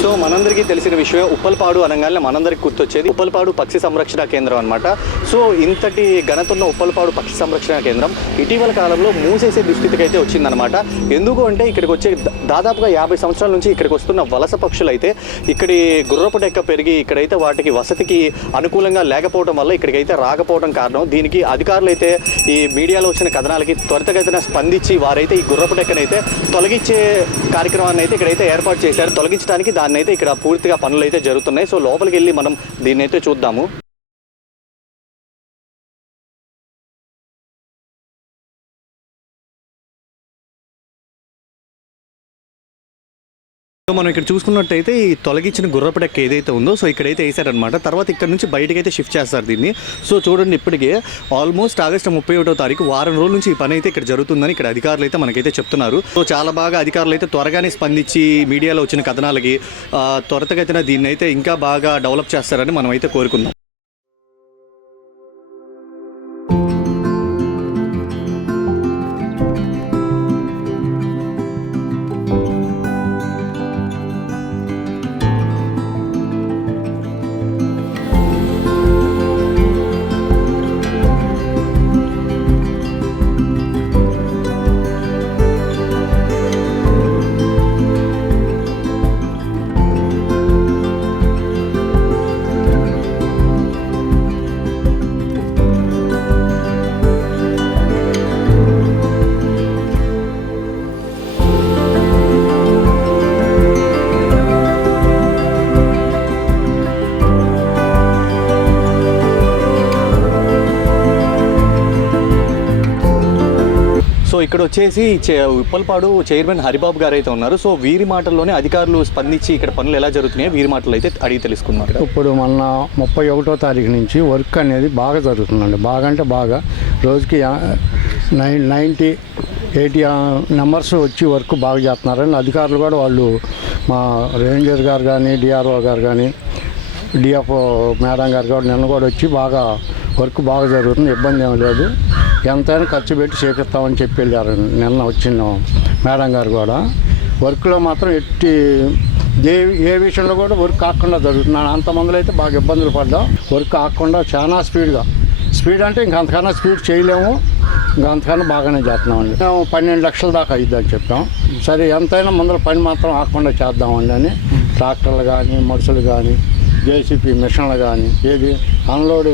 So మనందరికీ తెలిసిన విషయం ఉప్పల్పాడు అనగానే మనందరికీ గుర్తొచ్చేది ఉప్పల్పాడు పక్షి సంరక్షణ కేంద్రం అనమాట. సో ఇంతటి ఘనత ఉన్న ఉప్పల్పాడు పక్షి సంరక్షణ కేంద్రం ఇటీవల కాలంలో మూసేసే దుస్థితికి అయితే వచ్చిందనమాట. ఎందుకు అంటే ఇక్కడికి వచ్చే దాదాపుగా 50 సంవత్సరాల నుంచి ఇక్కడికి వస్తున్న వలస పక్షులు అయితే ఇక్కడి గుర్రపు డెక్క పెరిగి ఇక్కడైతే వాటికి వసతికి అనుకూలంగా లేకపోవడం వల్ల ఇక్కడికైతే రాకపోవడం కారణం. దీనికి అధికారులు అయితే ఈ మీడియాలో వచ్చిన కథనాలకి త్వరితగతిన స్పందించి వారైతే ఈ గుర్రపు డెక్కనైతే తొలగించే కార్యక్రమాన్ని అయితే ఇక్కడైతే ఏర్పాటు చేశారు. తొలగించడానికి దాన్ని అయితే ఇక్కడ పూర్తిగా పనులు అయితే జరుగుతున్నాయి. సో లోపలికి వెళ్ళి మనం దీన్ని అయితే చూద్దాము. సో మనం ఇక్కడ చూసుకున్నట్టయితే ఈ తొలగించిన గుర్రపు డెక్క ఏదైతే ఉందో సో ఇక్కడైతే వేసారనమాట. తర్వాత ఇక్కడ నుంచి బయటకైతే షిఫ్ట్ చేస్తారు దీన్ని. సో చూడండి, ఇప్పటికే ఆల్మోస్ట్ ఆగస్టు 31వ తారీఖు వారం రోజుల నుంచి ఈ పని అయితే ఇక్కడ జరుగుతుందని ఇక్కడ అధికారులు అయితే మనకైతే చెప్తున్నారు. సో చాలా బాగా అధికారులు అయితే త్వరగానే స్పందించి మీడియాలో వచ్చిన కథనాలకి త్వరితగతిన దీన్ని అయితే ఇంకా బాగా డెవలప్ చేస్తారని మనం అయితే కోరుకుందాం. సో ఇక్కడ వచ్చేసి ఉప్పల్పాడు చైర్మన్ హరిబాబు గారు అయితే ఉన్నారు. సో వీరి మాటల్లోనే అధికారులు స్పందించి ఇక్కడ పనులు ఎలా జరుగుతున్నాయో వీరి మాటలు అయితే అడిగి తెలుసుకున్నారు. ఇప్పుడు మొన్న 31వ తారీఖు నుంచి వర్క్ అనేది బాగా జరుగుతుందండి. బాగా అంటే బాగా రోజుకి 90-80 నెంబర్స్ వచ్చి వర్క్ బాగా చేస్తున్నారని అధికారులు కూడా వాళ్ళు మా రేంజర్ గారు కానీ డిఆర్ఓ గారు కానీ డిఎఫ్ఓ మేడం గారు కూడా నిన్న కూడా వచ్చి బాగా వర్క్ బాగా జరుగుతుంది, ఇబ్బంది ఏమి లేదు, ఎంతైనా ఖర్చు పెట్టి చేపిస్తామని చెప్పి వెళ్ళారు. నిన్న వచ్చిన మేడం గారు కూడా వర్క్లో మాత్రం ఏ విషయంలో కూడా వర్క్ ఆకుండా జరుగుతున్నాను. అంతమందిలో అయితే బాగా ఇబ్బందులు పడ్డాం. వర్క్ ఆకుండా చాలా స్పీడ్ అంటే ఇంకంతకన్నా స్పీడ్ చేయలేము, ఇంకంతకన్నా బాగానే చేస్తున్నామండి. మేము 12 లక్షల దాకా అయ్యిద్దని చెప్పాం. సరే ఎంతైనా ముందర పని మాత్రం ఆకుండా చేద్దామండి అని ట్రాక్టర్లు కానీ మనుషులు కానీ జేసీపీ మిషన్లు కానీ ఏది అన్లోడ్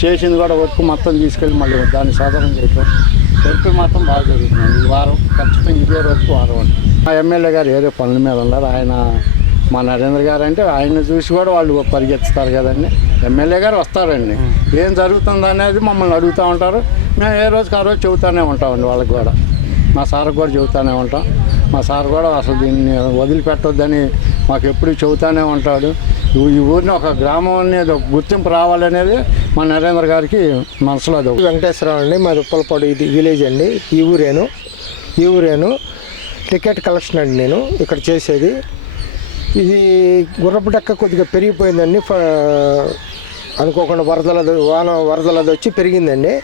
చేసింది కూడా వర్క్ మొత్తం తీసుకెళ్ళి మళ్ళీ దాన్ని సాధారణ చేయటం వర్క్ మాత్రం బాగా జరుగుతుందండి. ఈ వారం ఖచ్చితంగా ఇదే రోజుకు వారం అండి. మా ఎమ్మెల్యే గారు ఏదో పనుల మీద ఉన్నారు. ఆయన మా నరేంద్ర గారు అంటే ఆయన చూసి కూడా వాళ్ళు పరిగెత్తుతారు కదండి. ఎమ్మెల్యే గారు వస్తారండి, ఏం జరుగుతుంది అనేది మమ్మల్ని అడుగుతూ ఉంటారు. మేము ఏ రోజుకి ఆ రోజు చెబుతూనే ఉంటామండి. వాళ్ళకి కూడా మా సార్కి కూడా చెబుతూనే ఉంటాం. మా సార్ కూడా అసలు దీన్ని వదిలిపెట్టొద్దని మాకు ఎప్పుడు చెబుతూనే ఉంటాడు. ఈ ఊరిని ఒక గ్రామం అనేది ఒక గుర్తింపు రావాలనేది మా నరేంద్ర గారికి మనసులో అది. వెంకటేశ్వరరావు అండి, మాది ఉప్పల్పాడు ఇది విలేజ్ అండి. ఈ ఊరేను టికెట్ కలెక్షన్ అండి నేను ఇక్కడ చేసేది. ఇది గుర్రపు డెక్క కొద్దిగా పెరిగిపోయిందండి, అనుకోకుండా వరదలది వచ్చి పెరిగిందండి.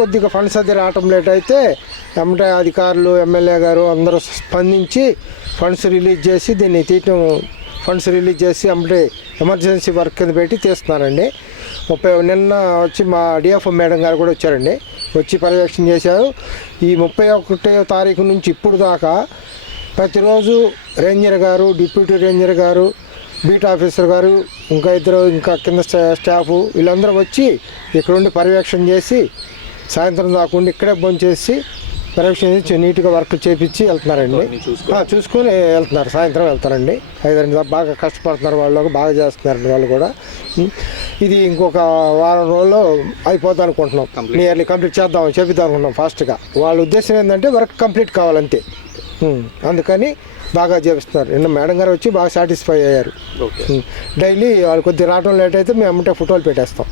కొద్దిగా ఫండ్స్ అది రావటం లేట్ అయితే ఎమ్మటే అధికారులు ఎమ్మెల్యే గారు అందరూ స్పందించి ఫండ్స్ రిలీజ్ చేసి అమ్మటే ఎమర్జెన్సీ వర్క్ కింద పెట్టి తీస్తున్నారండి. నిన్న వచ్చి మా డిఎఫ్ఓ మేడం గారు కూడా వచ్చారండి, వచ్చి పర్యవేక్షణ చేశారు. ఈ 31వ తారీఖు నుంచి ఇప్పుడు దాకా ప్రతిరోజు రేంజర్ గారు, డిప్యూటీ రేంజర్ గారు, బీట్ ఆఫీసర్ గారు, ఇంకా కింద స్టాఫ్ వీళ్ళందరూ వచ్చి ఇక్కడుండి పర్యవేక్షణ చేసి సాయంత్రం దాకా ఉండి ఇక్కడే భోంచేసి పర్యవేక్షణ చేసి నీట్గా వర్క్ చేపించి వెళ్తున్నారండి. చూసుకొని వెళ్తున్నారు, సాయంత్రం వెళ్తారండి. 5 బాగా కష్టపడుతున్నారు, వాళ్ళు బాగా చేస్తున్నారండి వాళ్ళు కూడా. ఇది ఇంకొక వారం రోజుల్లో అయిపోతాం అనుకుంటున్నాం, నియర్లీ కంప్లీట్ చేపిద్దాం అనుకుంటున్నాం ఫాస్ట్గా. వాళ్ళ ఉద్దేశం ఏంటంటే వర్క్ కంప్లీట్ కావాలంతే, అందుకని బాగా చేపిస్తున్నారు. నిన్న మేడం గారు వచ్చి బాగా సాటిస్ఫై అయ్యారు. డైలీ వాళ్ళు కొద్దిగా రావడం లేట్ అయితే మేము అమ్మటే ఫోటోలు పెట్టేస్తాం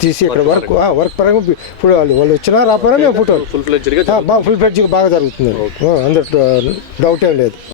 తీసి ఇక్కడ వర్క్ పరంగా. ఇప్పుడు వాళ్ళు వచ్చినా రాకపోయినా మేము ఫోటోలు ఫుల్ ఫ్లెడ్జ్గా బాగా జరుగుతుంది, అందరూ డౌట్ ఏం లేదు.